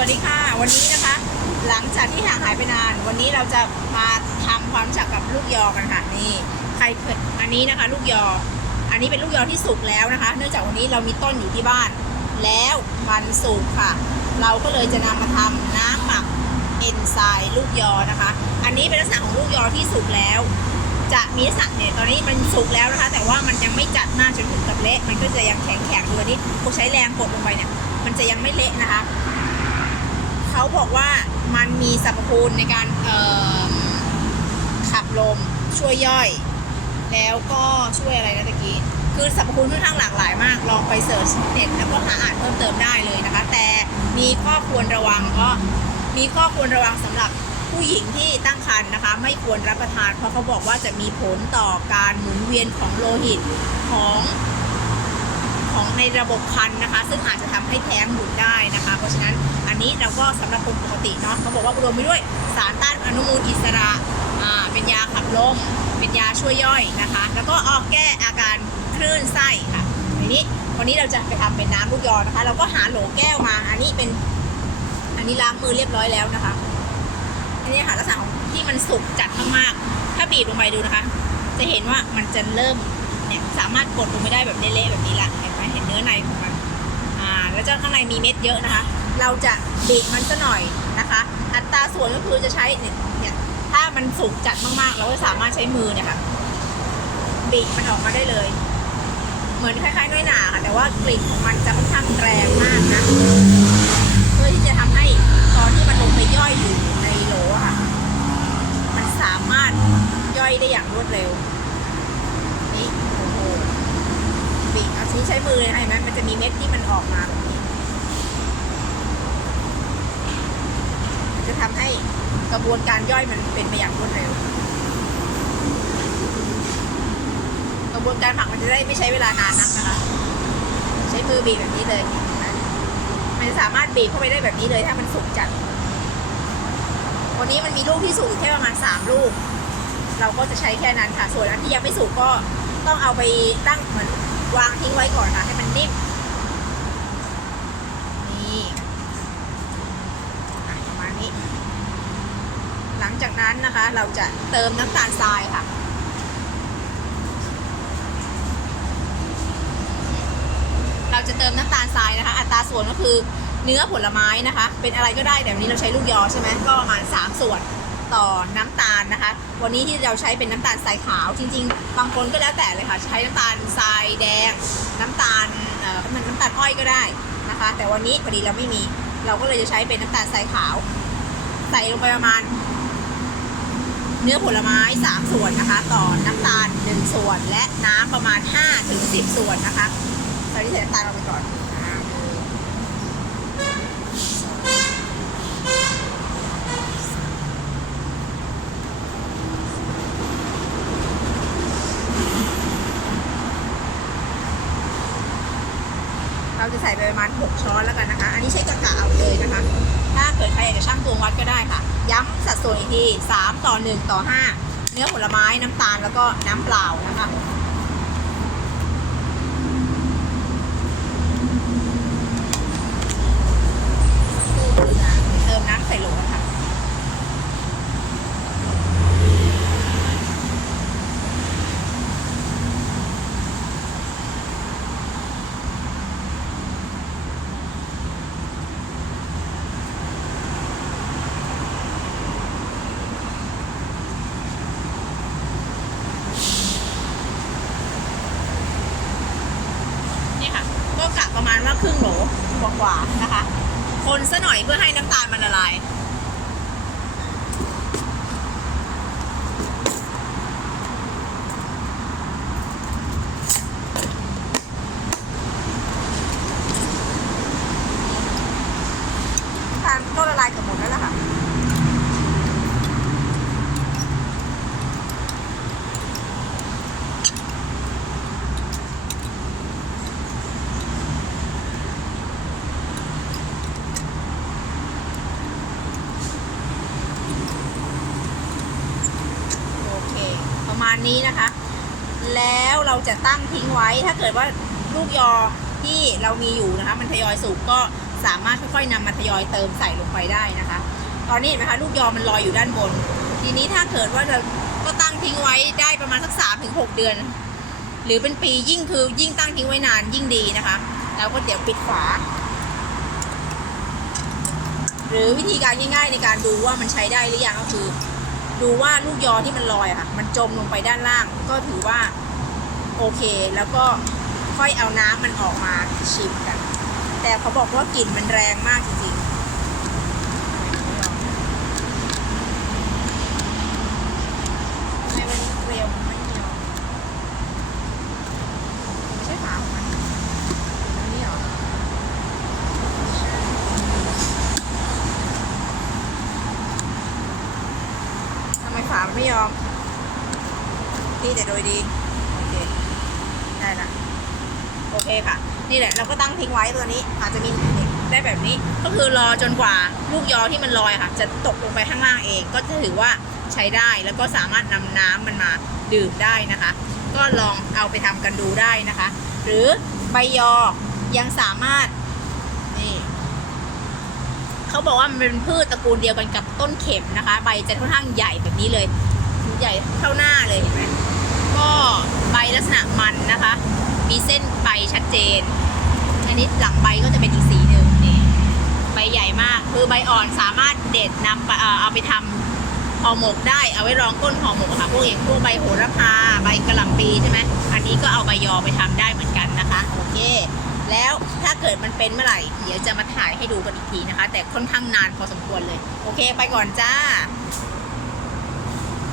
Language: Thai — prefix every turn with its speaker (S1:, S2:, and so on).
S1: วัสดีค่ะ วันนี้นะคะ หลังจากที่ห่างหายไปนาน วันนี้เราจะมาทำความรู้จักกับลูกยอกันค่ะนี่ใครเคยอันนี้นะคะ ลูกยอ อันนี้เป็นลูกยอที่สุกแล้วนะคะ เนื่องจากวันนี้เรามีต้นอยู่ที่บ้าน แล้วมันสุกค่ะ เราก็เลยจะนำมาทำน้ำหมักเอนไซม์ลูกยอนะคะ อันนี้เป็นลักษณะของลูกยอที่สุกแล้ว จะมีลักษณะเนี่ยตอนนี้มันสุกแล้วนะคะ แต่ว่ามันยังไม่จัดมากจนถึงกับเละมันก็จะยังแข็งแข็งๆอยู่อันนี้พอใช้แรงกดลงไปเนี่ยมันจะยังไม่เละนะคะ เขาบอกว่ามันมีสรรพคุณในการขับลมช่วยย่อย แล้วก็ช่วยอะไรนะตะกี้ คือสรรพคุณค่อนข้างหลากหลายมาก ลองไปเสิร์ชเน็ตแล้วก็หาอ่านเพิ่มเติมได้เลยนะคะ แต่มีข้อควรระวังก็มีข้อควรระวังสำหรับผู้หญิงที่ตั้งครรภ์นะคะ ไม่ควรรับประทานเพราะเขาบอกว่าจะมีผลต่อการหมุนเวียนของโลหิตของ ของในระบบคันนะคะ ซึ่งอาจจะทำให้แท้งหมุนได้นะคะ เพราะฉะนั้นอันนี้เราก็สำหรับคนปกติเนาะเขาบอกว่าอุดมไปด้วยสารต้านอนุมูลอิสระอ่าเป็นยาขับลมเป็นยาช่วยย่อยนะคะ แล้วก็ออกแก้อาการคลื่นไส้ค่ะทีนี้วันนี้เราจะไปทำเป็นน้ำลูกยอนะคะ เราก็หาโหลแก้วมา อันนี้เป็น อันนี้ล้างมือเรียบร้อยแล้วนะคะ อันนี้ค่ะลักษณะของที่มันสุกจัดมากๆ ถ้าบีบลงไปดูนะคะ จะเห็นว่ามันจะเริ่มเนี่ยสามารถกดลงไปได้แบบเละๆแบบนี้ละ เนื้อในของมันอ่าแล้วเจ้าข้างในมีเม็ดเยอะนะคะ เราจะบีบมันซะหน่อยนะคะ อัตราส่วนก็คือจะใช้เนี่ยถ้ามันสุกจัดมากๆ เราก็สามารถใช้มือเนี่ยค่ะบีบมันออกมาได้เลย เหมือนคล้ายๆน้อยหนาค่ะ แต่ว่ากลิ่นของมันจะค่อนข้างแรงมากนะเพื่อที่จะทำให้ตอนที่มันลงไปย่อยอยู่ในโหลค่ะ มันสามารถย่อยได้อย่างรวดเร็ว นี่โอ้โหี้ใช้มือเลยนะเห็นไหมมันจะมีเม็ดที่มันออกมาแบบนี้จะทำให้กระบวนการย่อยมันเป็นไปอย่างรวดเร็ว กระบวนการหมักมันจะได้ไม่ใช้เวลานานนักนะคะ ใช้มือบีบแบบนี้เลยนะมันจะสามารถบีบเข้าไปได้แบบนี้เลยถ้ามันสุกจัด วันนี้มันมีลูกที่สุกอยู่แค่ประมาณสามลูก เราก็จะใช้แค่นั้นค่ะ ส่วนอันที่ยังไม่สุกก็ต้องเอาไปตั้งเหมือน วางทิ้งไว้ก่อนค่ะ ให้มันนิ่ม นี่ประมาณนี้ หลังจากนั้นนะคะ เราจะเติมน้ำตาลทรายค่ะเราจะเติมน้ำตาลทรายนะคะ อัตราส่วนก็คือเนื้อผลไม้นะคะ เป็นอะไรก็ได้แต่วันนี้เราใช้ลูกยอใช่ไหมก็ประมาณ 3 ส่วน ต่อน้ำตาลนะคะ วันนี้ที่เราใช้เป็นน้ำตาลทรายขาวจริง ๆ บางคนก็แล้วแต่เลยค่ะ ใช้น้ำตาลทรายแดง น้ำตาลเอ่อมันน้ำตาลอ้อยก็ได้นะคะ แต่วันนี้พอดีเราไม่มี เราก็เลยจะใช้เป็นน้ำตาลทรายขาว ใส่ลงไปประมาณ เนื้อผลไม้ 3 ส่วนนะคะ ต่อน้ำตาล 1 ส่วน และน้ำประมาณ5ถึง10 ส่วนนะคะตอนนี้ใส่น้ำตาลลงไปก่อนอ่า เราจะใส่ไปประมาณ 6 ช้อนแล้วกันนะคะ อันนี้ใช้กระกะเอาเลยนะคะ ถ้าเกิดใครอยากจะชั่งตวงวัดก็ได้ค่ะ ย้ำสัดส่วนอีกที3ต่อ 1 ต่อ 5 เนื้อผลไม้น้ำตาลแล้วก็น้ำเปล่านะคะเติมน้ำใส่โหลค่ะ นี่ค่ะ ก็กะประ มาณว่าครึ่งโหลกว่านะคะ คนซะหน่อยเพื่อให้น้ำตาลมันละลายน้ำตาลก็ละลายเกือบหมดแล้วล่ะค่ะ โอเค ประมาณ นี้นะคะ แล้วเราจะตั้งทิ้งไว้ถ้าเกิดว่าลูกยอที่เรามีอยู่นะคะ มันทยอยสุกก็สามารถค่อยๆนำมาทยอยเติมใส่ลงไปได้นะคะ ตอนนี้เห็นไหมคะ ลูกยอมันลอยอยู่ด้านบน ทีนี้ถ้าเกิดว่าเราก็ตั้งทิ้งไว้ได้ประมาณสักสามถึงหกเดือน หรือเป็นปียิ่งคือยิ่งตั้งทิ้งไว้นานยิ่งดีนะคะแล้วก็เดี๋ยวปิดฝาหรือวิธีการง่ายๆในการดูว่ามันใช้ได้หรือยังก็คือ ดูว่าลูกยอที่มันลอยอะค่ะ มันจมลงไปด้านล่าง ก็ถือว่าโอเค แล้วก็ค่อยเอาน้ำมันออกมาชิมกัน แต่เขาบอกว่ากลิ่นมันแรงมากจริงๆทำไมวันนี้เร็วมันไม่ยอมไม่ใช่ฝาของมันอันนี้เหรอ ทำไม ฝามันไม่ยอมที่แต่โดยดี โอเค ได้ละโอเคค่ะ นี่แหละ เราก็ตั้งทิ้งไว้ตัวนี้ อาจจะมีได้แบบนี้ ก็คือรอจนกว่าลูกยอที่มันลอยค่ะ จะตกลงไปข้างล่างเอง ก็จะถือว่าใช้ได้ แล้วก็สามารถนำน้ำมันมาดื่มได้นะคะ ก็ลองเอาไปทำกันดูได้นะคะ หรือใบยอยังสามารถ เขาบอกว่ามันเป็นพืชตระกูลเดียวกันกับต้นเข็มนะคะ ใบจะค่อนข้างใหญ่แบบนี้เลย ใหญ่เท่าหน้าเลยเห็นไหมก็ใบลักษณะมันนะคะ มีเส้นใบชัดเจน อันนี้หลังใบก็จะเป็นอีกสีหนึ่งนี่ใบใหญ่มาก คือใบอ่อนสามารถเด็ดนำเอ่อเอาไปทำห่อหมกได้เอาไว้รองก้นห่อหมกอะค่ะ พวกอย่างพวกใบโหระพาใบกระหล่ำปีใช่ไหมอันนี้ก็เอาใบยอไปทำได้เหมือนกันนะคะ โอเค แล้วถ้าเกิดมันเป็นเมื่อไหร่เดี๋ยวจะมาถ่ายให้ดูกันอีกทีนะคะ แต่ค่อนข้างนานพอสมควรเลย โอเค ไปก่อนจ้า